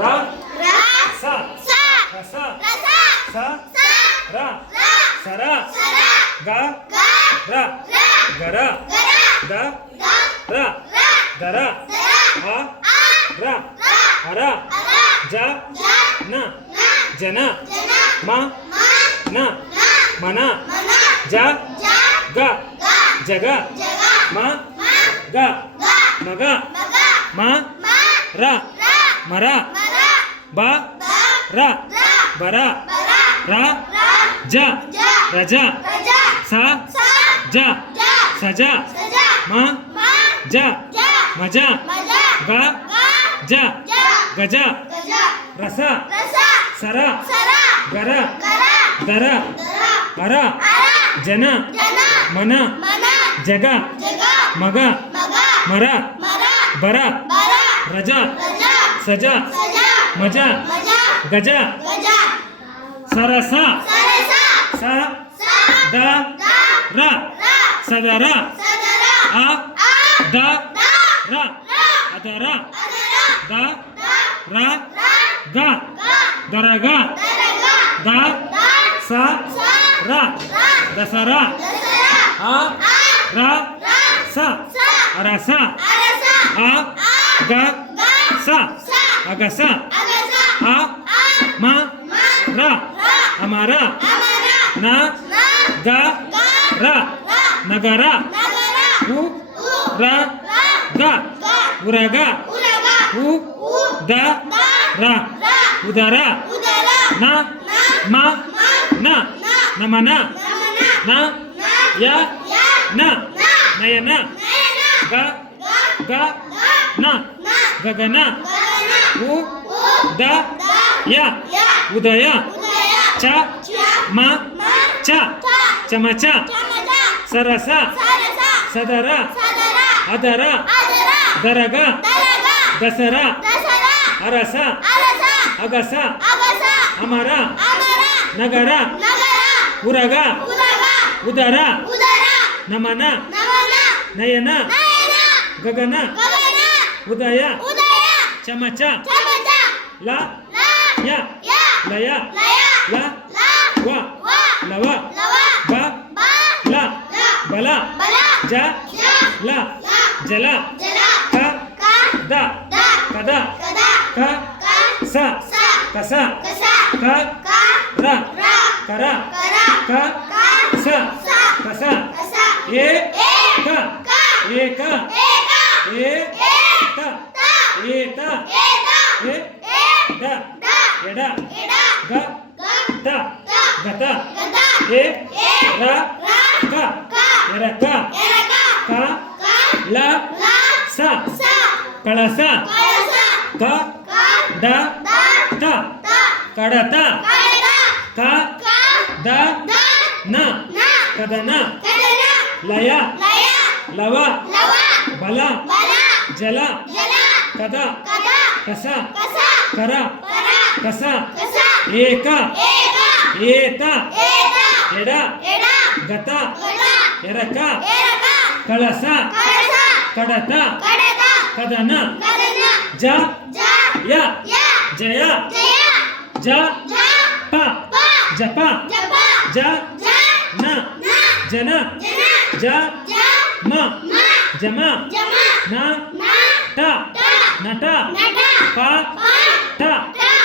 రా. స. రస స. రా సరా గ. ర. గర ద. ర. దర అ ర. అర జ. న. జన. మ. న. మన. జ. గ. జగ. మ. గ. మగ. మ. ర. మర. ಬ ಬ ರ ರ ಬರ ಬರ ರ ರ ಜ ಜ ರಜ ರಜ ಸ ಸ ಜ ಜ ಸಜ ಸಜ ಮ ಮ ಜ ಜ ಮಜ ಮಜ ಗ ಗ ಜ ಜ ಗಜ ಗಜ ರಸ ರಸ ಸರ ಸರ ಗರ ಗರ ದರ ದರ ಅರ ಅರ ಜನ ಜನ ಮನ ಮನ ಜಗ ಜಗ ಮಗ ಮಗ ಮರ ಮರ ಬರ ಬರ ರಜ ರಜ ಸಜ ಸಜ ಮಜ ಮಜ ಗಜ ಗಜ ಸರಸ ಸರಸ ಸ ಸ ದ ದ ರ ರ ಸದರ ಸದರ ಅ ಆ ದ ದ ರ ರ ಅದರ ಅದರ ದ ದ ರ ರ ಗ ಗ ದರಗ ದರಗ ದ ದ ಸ ಸ ರ ರ ದಸರ ದಸರ ಅ ಆ ರ ರ ಸ ಸ ಅರಸ ಅರಸ ಅ ಆ ಗ ಗ ಸ ಸ ಅಗಸ ಅಗಸ ಅ ಆ ಮ ಮ ರ ರ ಅಮರ ಅಮರ ನ ನ ಗ ಗ ರ ರ ನಗರ ನಗರ ಉ ಉ ರ ರ ಗ ಗ ಉರಗ ಉರಗ ಉ ಉ ದ ದ ರ ರ ಉದರ ಉದರ ನ ನ ಮ ಮ ನ ನ ನಮನ ನಮನ ನ ನ ಯ ಯ ನ ನ ನಯನ ನಯನ ಗ ಗ ಗ ಗ ನ ನ ಗಗನ ಗಗನ ಉ ಉ ದ ದ ಯ ಯ ಉದಯ ಉದಯ ಚ ಚ ಮ ಮ ಚ ಚ ಚಮಚ ಚಮಚ ಸರಸ ಸರಸ ಸದರ ಸದರ ಅದರ ಅದರ ದರಗ ದರಗ ದಸರ ದಸರ ಅರಸ ಅರಸ ಅಗಸ ಅಗಸ ಅಮರ ಅಮರ ನಗರ ನಗರ ಉರಗ ಉರಗ ಉದರ ಉದರ ನಮನ ನಮನ ನಯನ ನಯನ ಗಗನ ಗಗನ ಉದಯ ಉದಯ ಚಮಚ ला या लया ला वा लवा बा ला बला जा ला जला का दा कदा का सा कसा का रा करा का सा कसा ए का ए का ए का ए का ए ड एड ग. ट गत ए. र. क. र क. क. ल. स. कळस. क. ड त कडत. क. द. न. कदन. लय. लव. बल. जल. कद. कस. ಏ ಏ ದ ದ ಎಡ ಎಡ ಗ ಗ ತ ತ ಗತ ಗದ ಏ ಏ ರ ರ ಕ ಕ ಎರಕ ಎರಕ ಕ ಕ ಲ ಲ ಸ ಸ ಕಳಸ ಕಳಸ ಕ ಕ ದ ದ ತ ತ ಕಡತ ಕಡತ ಕ ಕ ದ ದ ನ ನ ಕದನ ಕಡನ ಲಯ ಲಯ ಲವ ಲವ ಬಲ ಬಲ ಜಲ ಜಲ ಕದ ಕದ ಕಸ ಕಸ ಕರ ಕರ ಕಸ ಕಸ ಏಕ ಏಕ ಏತ ಏಕ ಎಡ ಎಡ ಗತ ಗಡ ಎರಕ ಎರಕ ಕಳಸ ಕಳಸ ಕಡತ ಕಡತ ಕದನ ಕದನ ಜ ಜ ಯ ಯ ಜಯ ಜಯ ಜ ಜ ಪ ಪ ಜಪ ಜಪ ಜ ಜ ನ ನ ಜನ ಜನ ಜ ಜ ಮ ಮ ಜಮ ಜಮ ನ ನ ಟ ಟ ನಟ ನಟ ಪ ಪ ಟ ಟ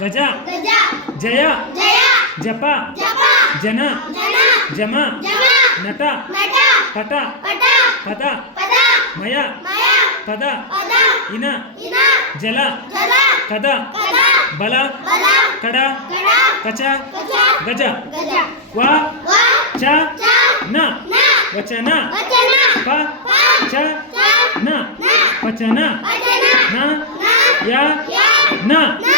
ಗಜ ಗಜ ಜಯ ಜಯ ಜಪ ಜಪ ಜನ ಜನ ಜಮ ಜಮ ನಟ ನಟ ಪಟ ಪಟ ಪದ ಪದ ಮಯ ಮಯ ಪದ ಪದ ಇನ ಇನ ಜಲ ಜಲ ಕದ ಕದ ಬಲ ಬಲ ಕಡ ಕಡ ಕಚ ಕಚ ಗಜ ಗಜ ವ ವ ಚ ಚ ನ ನ ವಚನ ವಚನ ಪ ಪ ಚ ಚ ನ ನ ವಚನ ವಚನ ನ ನ ಯ ಯ ನ ನ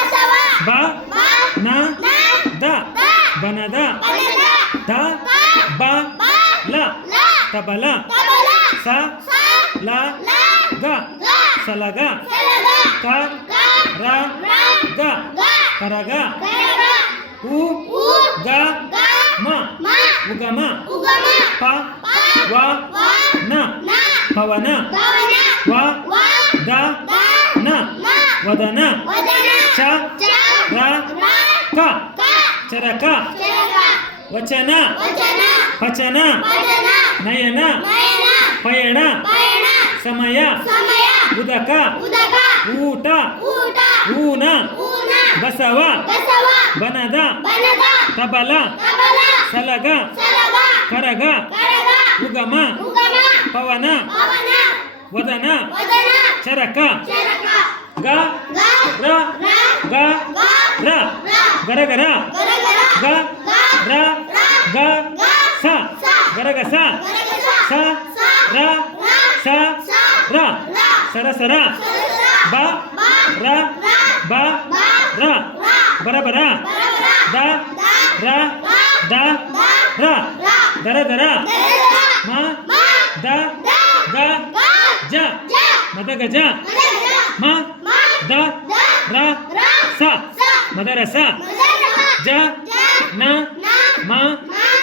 ba, ba la, la tabala, tabala sa, sa la, la ga, ga salaga, salaga ka, ra, ra ga, ga karaga, karaga u, u ga, ga ma, ma ugama, ugama pa, pa wa, wa na, na pawana, pawana wa, wa da, da na, na wadana, wadana cha, cha ra, ra ka, ka ceraka, ceraka ವಚನ ವಚನ ಪಚನ ವಚನ ನಯನ ನಯನ ಪಯಣ ಪಯಣ ಸಮಯ ಸಮಯ ಉದಕ ಉದಕ ಊಟ ಊಟ ಊನ ಊನ ಬಸವ ಬಸವ ಬನದ ಬನದ ತಬಲ ಕಬಲ ಸಲಗ ಸಲಗ ಕರಗ ಕರಗ ಉಗಮ ಉಗಮ ಪವನ ಪವನ ವದನ ವದನ ಚರಕ ಚರಕ ಗ ಗ ರ ರ ಗ ಗ ರ ರ ಗರಗರ ಗರಗರ ಗ ಗ ರ ಗ ಗ ಸ ಗರಗಸ ಗರಗಸ ಸ ರ ಸ ರ ಸರಸರ ಬ ರ ಬ ರ ಬರಬರ ದ ರ ದ ರ ದರ ದರ ಮ ದ ಗ ಜ ಮದಗಜ ಮ ದ ರ ಸ ಮದರಸ ಜ ನ ಮ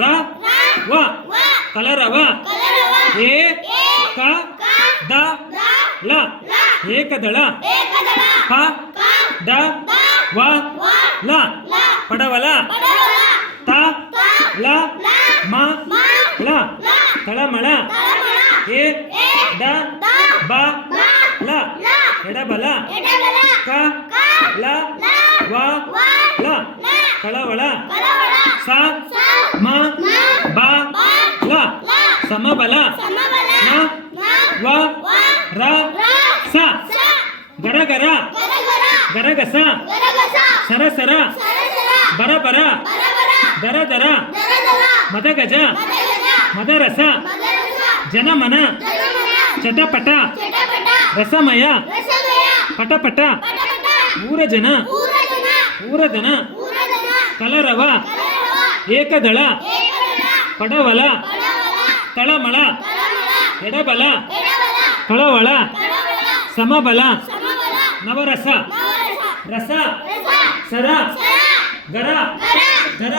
ರ ವ ಕಲರವ. ಏ ಕ ದ ಲ. ಏಕದಳ. ಪ ಡ ವ ಲ. ಪಡವಲ. ತ ಲ ಮ ಳ ತಳಮಳ. ಏ ಡ ಬ ಲ. ಎಡಬಲ. ಕ ಲ ವ ಲ. ಕಳವಳ ಸ ಮ ಬ ಲ ಸಮಬಲ ನ ವ ರ ಸ ಗರಗರ ಗರಗಸ ಸರಸರ ಬರಬರ ದರ ದರ ಮದಗಜ ಮದರಸ ಜನಮನ ಚಟಪಟ ರಸಮಯ ಪಟಪಟ ಊರ ಜನ ಊರದನ ಕಲರವ ಏಕದಳ ಪಡವಲ ತಳಮಳ ಎಡಬಲ ಕಳವಳ ಸಮಬಲ ನವರಸ ರಸ ಸರ ಗರ ಧರ